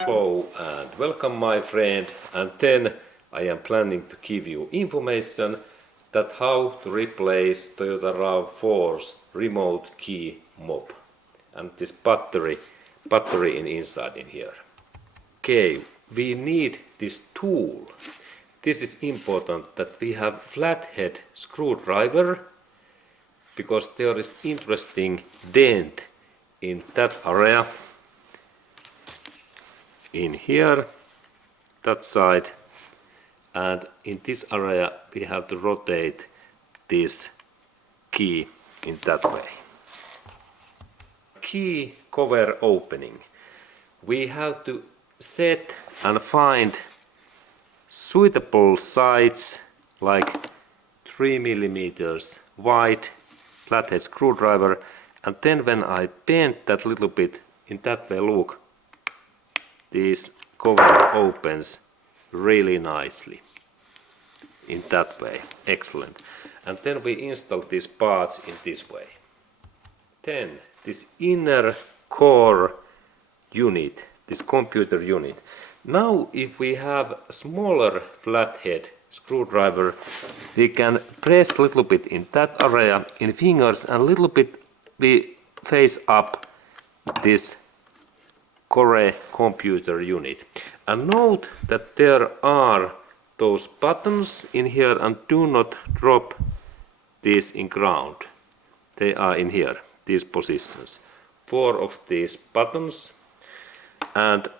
Hello and welcome my friend, and then I am planning to give you information that how to replace Toyota RAV4's remote key mob and this battery inside in here. Okay, we need this tool. This is important that we have flathead screwdriver because there is interesting dent in that area, in here, that side, and in this area we have to rotate this key in that way. Key cover opening. We have to set and find suitable size like 3 millimeters wide flathead screwdriver, and then when I bend that little bit in that way, look, this cover opens really nicely in that way. Excellent. And then we install these parts in this way. Then this inner core unit, this computer unit. Now if we have a smaller flathead screwdriver, we can press a little bit in that area in fingers, and a little bit we face up this core computer unit. And note that there are those buttons in here, and do not drop these in ground. They are in here, these positions. 4 of these buttons, and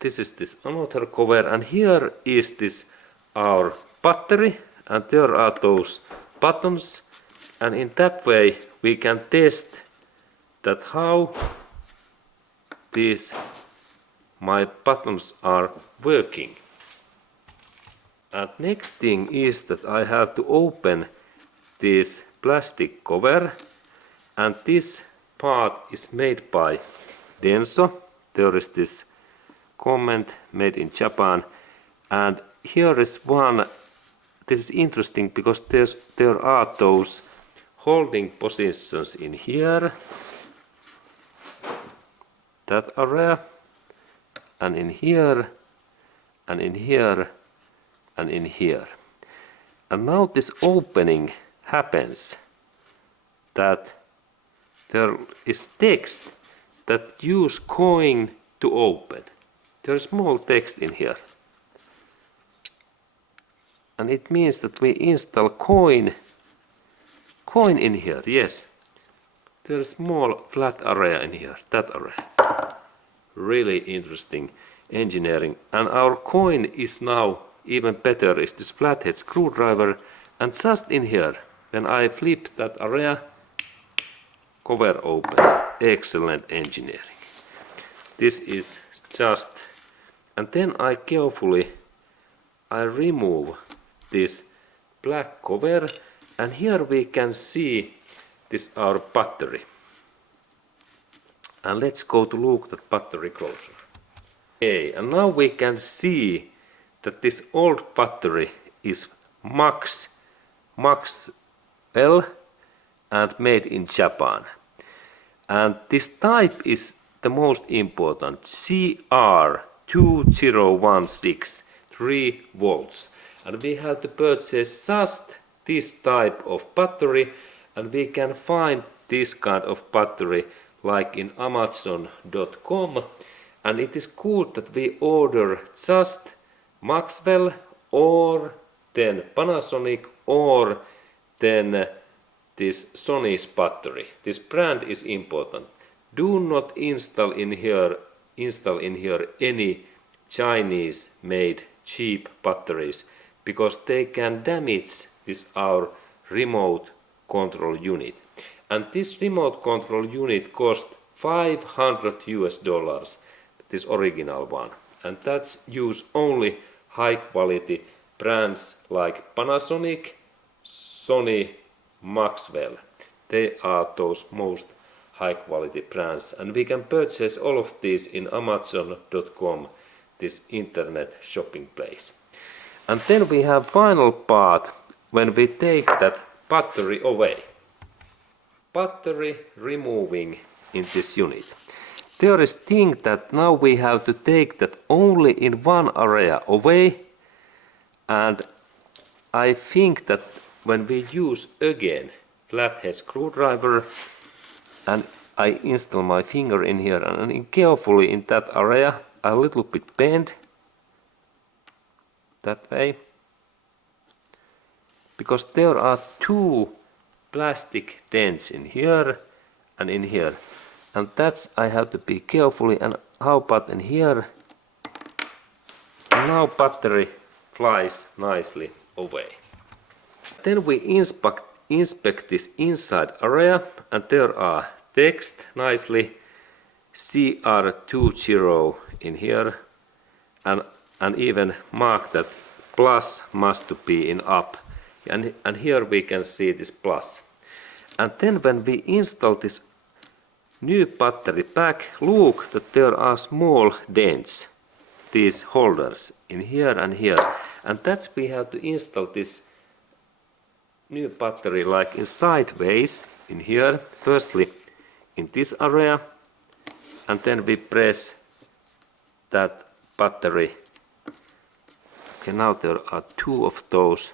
this is this another cover, and here is this our battery, and there are those buttons, and in that way we can test that how these my buttons are working. And next thing is that I have to open this plastic cover, and this part is made by Denso. There is this comment made in Japan, and here is one. This is interesting because there are those holding positions in here, that area, and in here, and in here, and in here. And now this opening happens that there is text that use coin to open. There is small text in here, and it means that we install coin in here. Yes, there is small flat area in here, that area. Really interesting engineering. And our coin is now even better, is this flathead screwdriver, and just in here when I flip that area, cover opens. Excellent engineering. This is just, and then I carefully remove this black cover, and here we can see this our battery. And let's go to look at battery closer. Okay, and now we can see that this old battery is Maxwell and made in Japan. And this type is the most important, CR2016, 3 volts. And we have to purchase just this type of battery, and we can find this kind of battery like in Amazon.com. And it is good that we order just Maxwell or then Panasonic or then this Sony's battery. This brand is important. Do not install in here any Chinese made cheap batteries, because they can damage this our remote control unit. And this remote control unit cost $500, this original one. And that's use only high quality brands like Panasonic, Sony, Maxwell. They are those most high quality brands, and we can purchase all of these in Amazon.com, this internet shopping place. And then we have final part when we take that battery away. battery removing in this unit. There is thing that now we have to take that only in one area away, and I think that when we use again flathead screwdriver and I install my finger in here and carefully in that area, a little bit bend that way, because there are two plastic dents in here and in here, and that's I have to be carefully. And how about in here? And now battery flies nicely away. Then we inspect this inside area, and there are text nicely CR20 in here, and even mark that plus must be in up, and here we can see this plus. And then when we install this new battery pack, look that there are small dents, these holders in here and here, and that's we have to install this new battery like in sideways in here, firstly in this area, and then we press that battery. Okay, now there are two of those.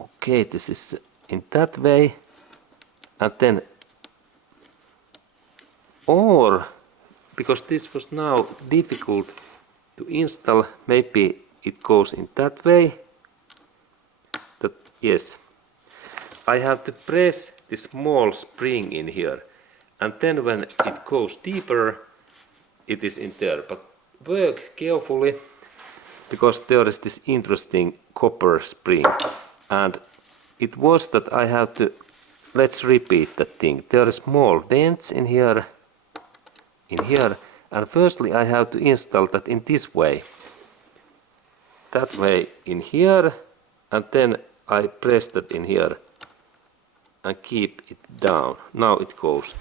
Okay, this is in that way, and then, or because this was now difficult to install, maybe it goes in that way. That, yes, I have to press this small spring in here, and then when it goes deeper, it is in there. But work carefully, because there is this interesting copper spring, and it was that I have to, let's repeat that thing. There are small dents in here, and firstly I have to install that in this way, that way in here, and then I press that in here and keep it down. Now it goes,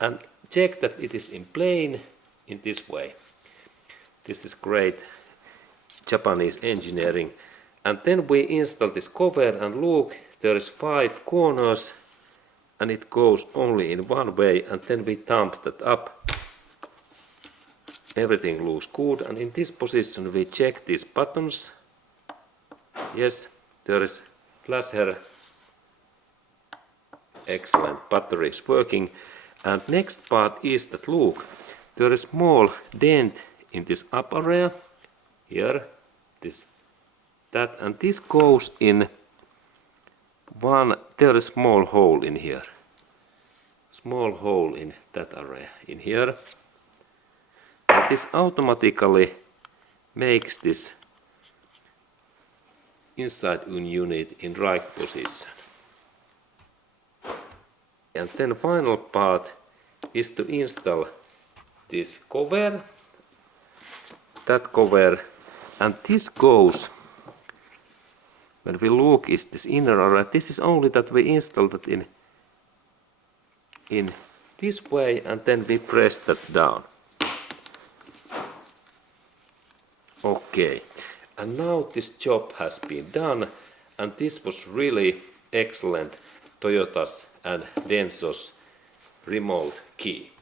and check that it is in plane in this way. This is great Japanese engineering. And then we install this cover, and look, there is 5 corners, and it goes only in one way, and then we thump that up. Everything looks good, and in this position we check these buttons. Yes, there is flash here. Excellent, battery is working. And next part is that, look, there is small dent in this up area here, this, that, and this goes in one. There is small hole in here, small hole in that area in here, and this automatically makes this inside unit in right position. And then final part is to install this cover, that cover, and this goes, when we look, is this inner area. This is only that we install that in this way, and then we press that down. Okay, and now this job has been done, and this was really excellent Toyota's and Denso's remote key.